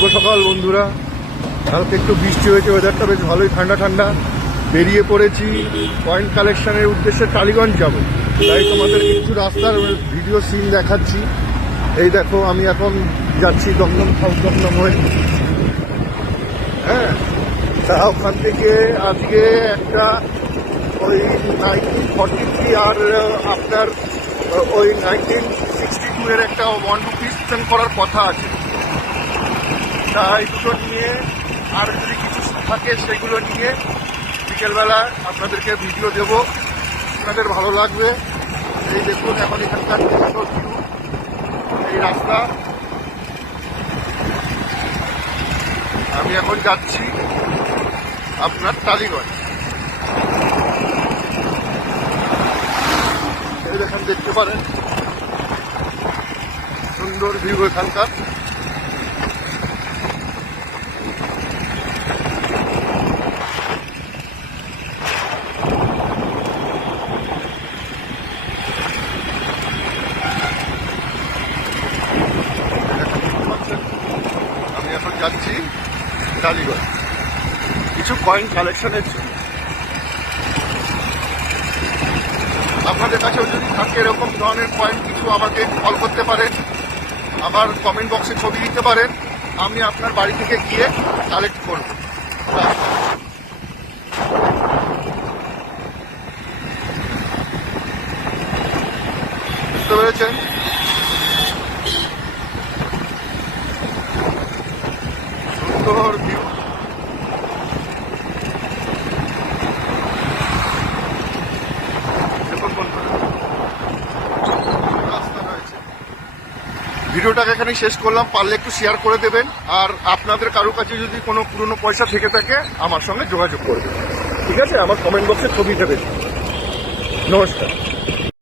শুভ সকাল বন্ধুরা। কালকে একটু বৃষ্টি হয়েছে, ওয়েদারটা বেশ ভালোই ঠান্ডা ঠান্ডা। বেরিয়ে পড়েছি কয়েন কালেকশনের উদ্দেশ্যে টালিগঞ্জ যাব। তাই তোমাদের কিছু রাস্তার ভিডিও সিন দেখাচ্ছি। এই দেখো, আমি এখন যাচ্ছি দমদম সাউথ দমদম হয়ে। হ্যাঁ, তা ওখান থেকে আজকে একটা ওই 1943 আর আপনার ওই 1962 এর একটা 1 রুপিস সেন্ড করার কথা আছে। তাই দুটো নিয়ে আর যদি কিছু থাকে সেগুলো নিয়ে বিকেলবেলা আপনাদেরকে ভিডিও দেবো, আপনাদের ভালো লাগবে। এই দেখুন এখন এখানকার এই রাস্তা। আমি এখন যাচ্ছি আপনার টালিগঞ্জ। এই দেখেন, দেখতে পারেন সুন্দর ভিউ এখানকার। আমি এখন যাচ্ছি টালিগঞ্জ কিছু কয়েন কালেকশনের জন্য। আপনাদের কাছেও যদি থাকে এরকম ধরনের কয়েন কিছু, আমাকে কল করতে পারেন, আমার কমেন্ট বক্সে ছবি দিতে পারেন, আমি আপনার বাড়ি থেকে গিয়ে কালেক্ট করব। বুঝতে পেরেছেন? সুন্দর ভিউ। ভিডিওটাকে এখানে শেষ করলাম। পারলে একটু শেয়ার করে দেবেন, আর আপনাদের কারো কাছে যদি কোনো পুরনো পয়সা থেকে থাকে আমার সঙ্গে যোগাযোগ করবেন। ঠিক আছে, আমার কমেন্ট বক্সে ছবি দেবেন। নমস্কার।